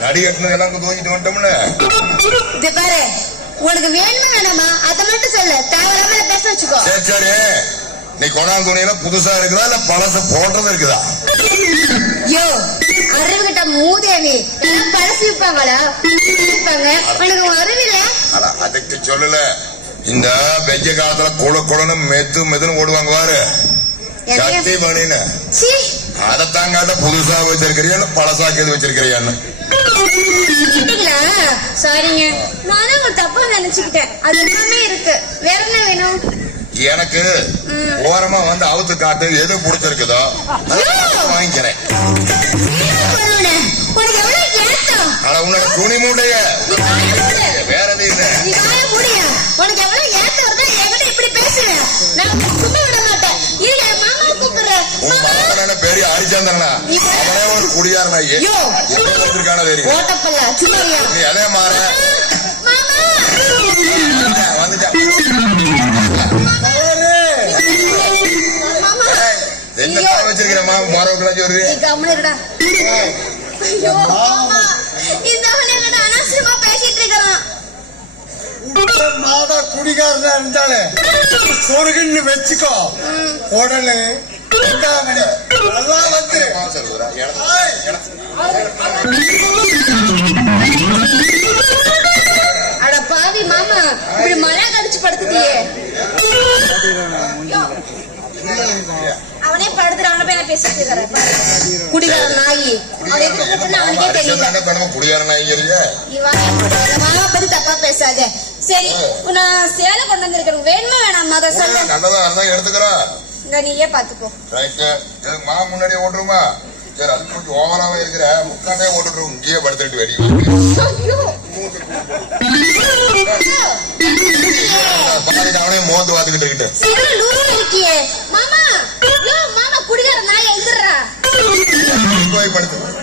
நடி கட்டினது எல்லாம் தூக்கிட்டு இது பாரு. உனக்கு வேணுமா வேணாமா? அதை மட்டும் சொல்லு. தேவையில்லாம இதை பேச வச்சுக்கோ. சரி சரி. நீ கொண்டாந்து துணியில புதுசா இருக்குதா இல்ல பழச போட்டது இருக்குதா? யோ அறிவு கிட்ட மூதேவி எல்லாம் பழசு விற்பாங்களா விற்பாங்க உனக்கு அறிவு இல்ல? அட அதுக்கு சொல்லல. இந்த வெய்ய காலத்துல குள குளன்னு மெத்து மெதுன்னு ஓடுவாங்க பாரு. சக்தி மணின்னு. சீ. அதை தாங்காட்ட புதுசா வச்சிருக்கிறியான்னு பழசாக்கி எது வச்சிருக்கிறியான்னு? கேட்டீங்களா? சாரிங்க நானும் உங்க தப்பா நினைச்சுக்கிட்டேன். அது எல்லாமே இருக்கு. வேற என்ன வேணும்? எனக்கு ஓரமா வந்து அவுத்து காட்டு எது பிடிச்சிருக்குதோ வாங்கிக்கிறேன். உனக்கு எவ்வளவு உன்னோட துணி மூட்டைய. நீ வாயை மூடு. வேற எது பெரிய ஹரிச்சந்திரனா? அவனே ஒரு குடியாரனா யோ. வச்சிருக்கான தெரியும். நீ அதே மாற? வச்சிருக்கிற மாமா. இருக்கிறான். மாதா குடிகாரனா இருந்தாலே சொருகுன்னு வச்சுக்கோ. உடனே அட பாவி மாமா இப்படி மழை கடிச்சு படுத்துட்டியே. அவனே படுத்துற அவன போய் பேசிட்டு இருக்கிறேன். குடிகார நாயி அவனுக்கே தெரியல. இவன் மாமா பத்தி தப்பா பேசாத. சரி நான் சேலை கொண்டு வந்திருக்கிறேன். வேணுமா வேணாமா அதை சொல்லு. நல்லதா இங்க முன்னாடியே ஓட்டுருமா? சரி அது கொஞ்சம் இருக்கிற உட்காந்தே ஓட்டுட்டு இங்கேயே படுத்துட்டு வெளியே பாத்துட்டு மோந்து பாத்துக்கிட்டு இருக்கிட்டு படுத்து